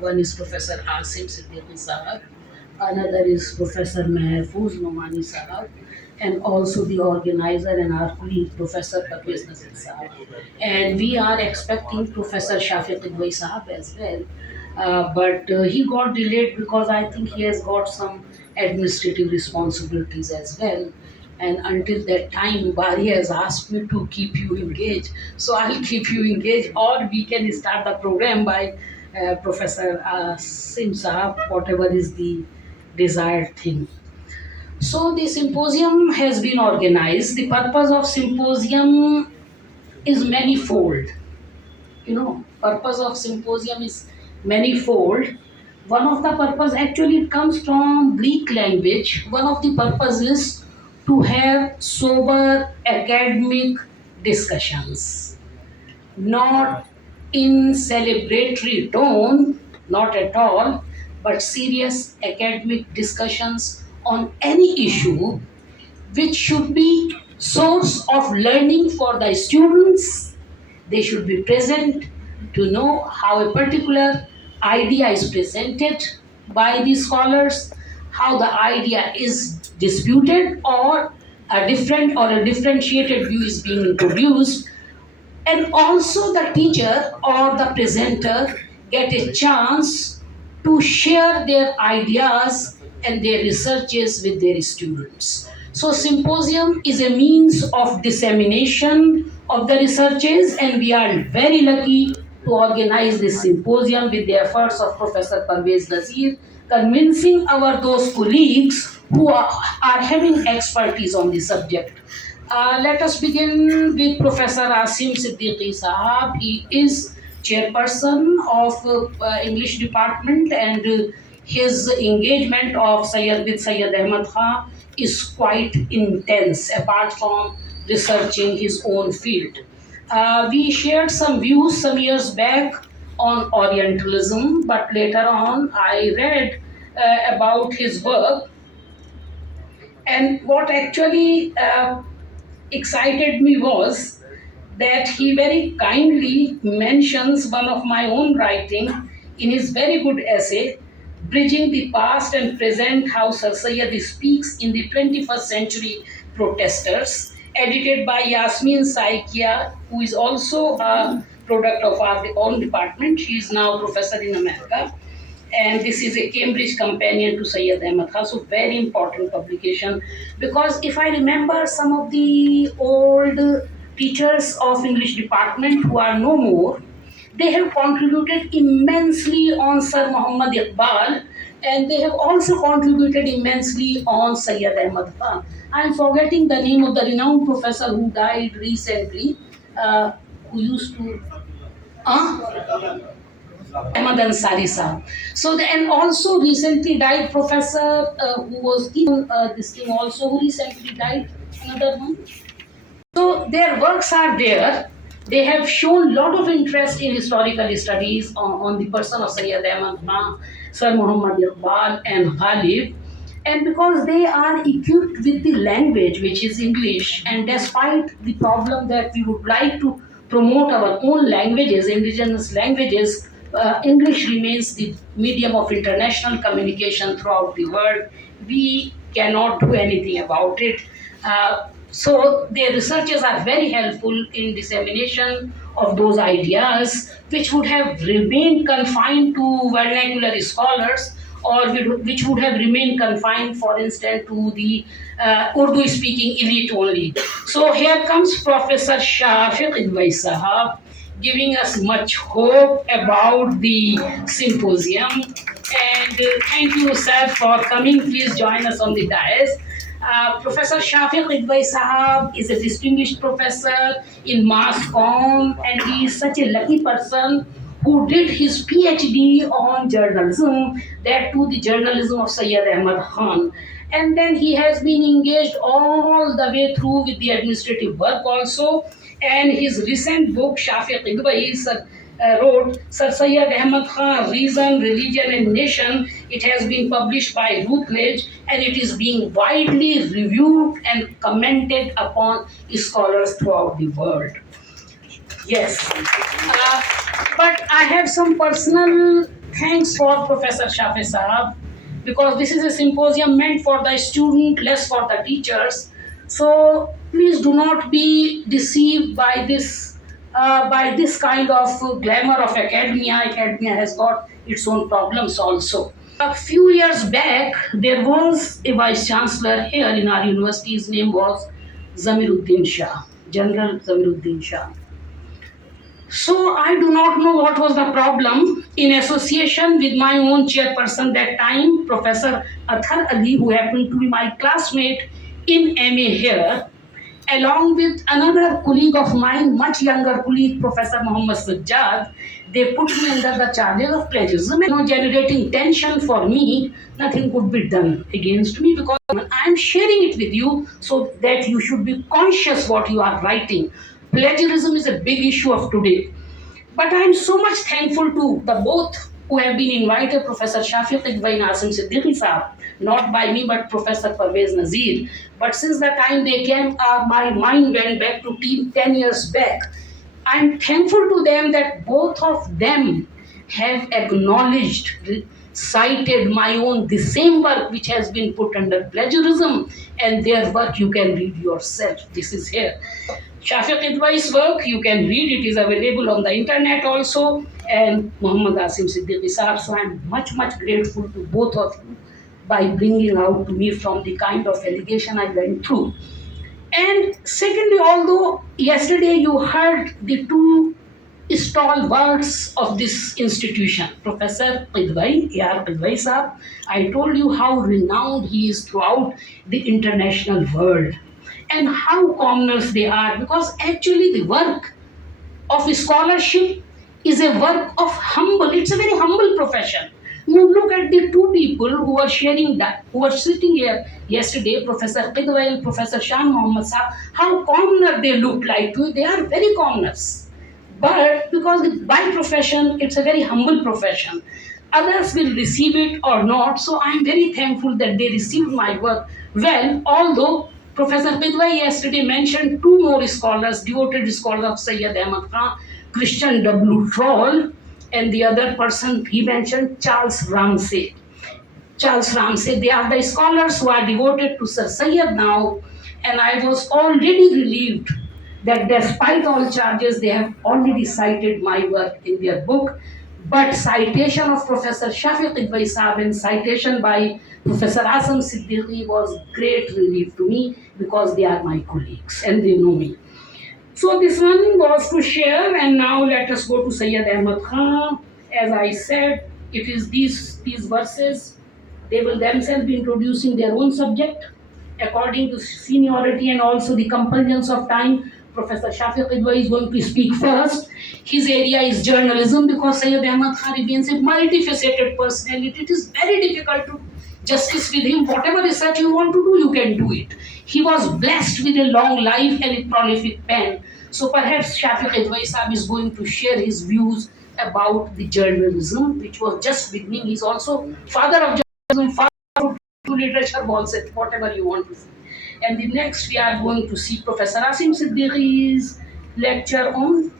One is Professor Asim Siddiqui Sahab, another is Professor Mahfouz Nomani Sahab, and also the organizer and our colleague, Professor Parvez Nazir Sahab. And we are expecting Professor Shafiq Idwai Sahab as well. But he got delayed because I think he has got some administrative responsibilities as well. And until that time, Bari has asked me to keep you engaged. So I'll keep you engaged, or we can start the program by Professor Sim Saab, whatever is the desired thing. So the symposium has been organized. The purpose of symposium is manifold. Purpose of symposium is manifold. One of the purpose, actually it comes from Greek language. One of the purpose is to have sober academic discussions, not in celebratory tone, not at all, but serious academic discussions on any issue which should be source of learning for the students. They should be present to know how a particular idea is presented by the scholars, how the idea is disputed, or a different or a differentiated view is being introduced, and also the teacher or the presenter get a chance to share their ideas and their researches with their students. So symposium is a means of dissemination of the researches, and we are very lucky to organize this symposium with the efforts of Professor Parvez Nazir, convincing our those colleagues who are having expertise on the subject. Let us begin with Professor Asim Siddiqui Sahab. He is chairperson of English department, and his engagement of Syed Ahmad Khan is quite intense, apart from researching his own field. We shared some views some years back on Orientalism, but later on I read about his work, and what actually excited me was that he very kindly mentions one of my own writing in his very good essay, Bridging the Past and Present, How Sir Syed Speaks in the 21st Century Protesters, edited by Yasmin Saikia, who is also a product of our own department. She is now professor in America. And this is a Cambridge companion to Syed Ahmad Khan, so very important publication. Because if I remember, some of the old teachers of English department who are no more, they have contributed immensely on Sir Muhammad Iqbal, and they have also contributed immensely on Syed Ahmad Khan. I'm forgetting the name of the renowned professor who died recently, who used to. Ahmad Ansari Sahab. And also recently died Professor who was in this thing also, who recently died, another one. So their works are there. They have shown a lot of interest in historical studies on the person of Syed Ahmad Khan, Sir Muhammad Iqbal, and Ghalib. And because they are equipped with the language, which is English, and despite the problem that we would like to promote our own languages, indigenous languages, English remains the medium of international communication throughout the world. We cannot do anything about it. So their researches are very helpful in dissemination of those ideas, which would have remained confined to vernacular scholars, or which would have remained confined, for instance, to the Urdu-speaking elite only. So here comes Professor Shafiq Idwai Sahab, giving us much hope about the symposium. And thank you, sir, for coming. Please join us on the dais. Professor Shafiq Idwai Sahab is a distinguished professor in Mass Comm, and he is such a lucky person who did his PhD on journalism, that too the journalism of Syed Ahmad Khan. And then he has been engaged all the way through with the administrative work also. And his recent book, Shafiq Idwai, wrote Sir Syed Ahmad Khan, Reason, Religion and Nation. It has been published by Routledge, and it is being widely reviewed and commented upon scholars throughout the world. Yes. But I have some personal thanks for Professor Shafi Saab, because this is a symposium meant for the student, less for the teachers. So please do not be deceived by this kind of glamour of academia. Academia has got its own problems also. A few years back, there was a vice chancellor here in our university. His name was Zamiruddin Shah, General Zamiruddin Shah. So I do not know what was the problem. In association with my own chairperson that time, Professor Athar Ali, who happened to be my classmate in MA here, along with another colleague of mine, much younger colleague, Professor Muhammad Sajjad, they put me under the charges of plagiarism. Generating tension for me, nothing could be done against me, because I am sharing it with you so that you should be conscious what you are writing. Plagiarism is a big issue of today. But I am so much thankful to the both who have been invited, Professor Shafiq Iqbal and Asim Siddiqui Saab, not by me but Professor Parvez Nazir. But since the time they came, my mind went back to 10 years back. I am thankful to them that both of them have acknowledged, cited my own, the same work which has been put under plagiarism, and their work you can read yourself. This is here. Shafiq Idwai's work, you can read, it is available on the internet also, and Muhammad Asim Siddiqui Saab. So I am much, much grateful to both of you by bringing out to me from the kind of allegation I went through. And secondly, although yesterday you heard the two stalwarts of this institution, Professor Qidwai, A.R. Qidwai Saab, I told you how renowned he is throughout the international world and how commoners they are, because actually the work of scholarship is a work of humble, it's a very humble profession. You look at the two people who are sharing that, who are sitting here yesterday, Professor Qidwai and Professor Shan Muhammad Saab, how commoner they look like to you. They are very commoners. But because by profession, it's a very humble profession. Others will receive it or not. So I'm very thankful that they received my work well, although Professor Qidwai yesterday mentioned two more scholars, devoted scholars of Syed Ahmad Khan, Christian W. Troll, and the other person he mentioned, Charles Ramsay. Charles Ramsay, they are the scholars who are devoted to Sir Syed now, and I was already relieved that despite all charges, they have already cited my work in their book. But citation of Professor Shafiq Idwai Saab and citation by Professor Asam Siddiqui was great relief to me, because they are my colleagues and they know me. So this one was to share, and now let us go to Syed Ahmad Khan. As I said, it is these verses, they will themselves be introducing their own subject according to seniority and also the compulsions of time. Professor Shafiq Idwai is going to speak first. His area is journalism, because Syed Ahmad Khan remains a multifaceted personality. It is very difficult to justice with him. Whatever research you want to do, you can do it. He was blessed with a long life and a prolific pen. So perhaps Shafiq Idwai Saab is going to share his views about the journalism, which was just beginning. He's also father of journalism, father of literature, whatever you want to say. And the next we are going to see Professor Asim Siddiqui's lecture on.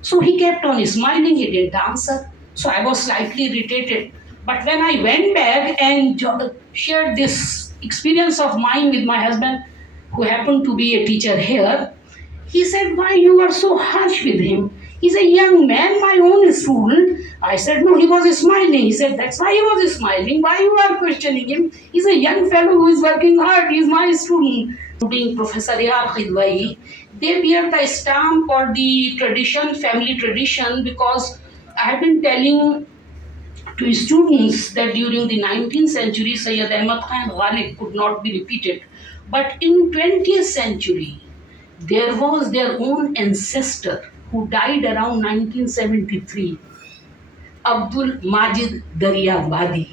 So he kept on smiling, he didn't answer. So I was slightly irritated. But when I went back and shared this experience of mine with my husband, who happened to be a teacher here, he said, "Why you are so harsh with him? He's a young man, my own student." I said, "No, he was smiling." He said, "That's why he was smiling. Why you are questioning him? He's a young fellow who is working hard. He's my student." Being Professor A.R. Qidwai, they bear the stamp or the tradition, family tradition, because I have been telling to students that during the 19th century, Syed Ahmad Khan and Ghalib could not be repeated. But in 20th century, there was their own ancestor who died around 1973, Abdul Majid Daryabadi.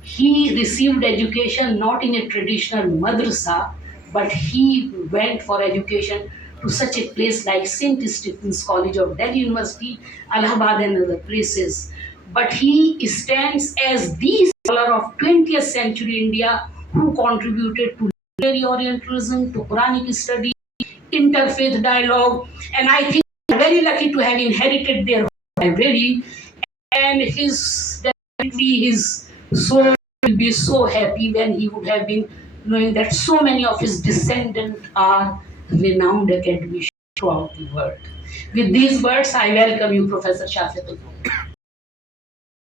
He received education not in a traditional madrasa, but he went for education to such a place like St. Stephen's College of Delhi University, Allahabad and other places. But he stands as the scholar of 20th century India who contributed to literary Orientalism, to Quranic study, interfaith dialogue, and I think we are very lucky to have inherited their library. and his definitely his soul will be so happy when he would have been knowing that so many of his descendants are renowned academicians throughout the world. With these words, I welcome you, Professor Shafiqul.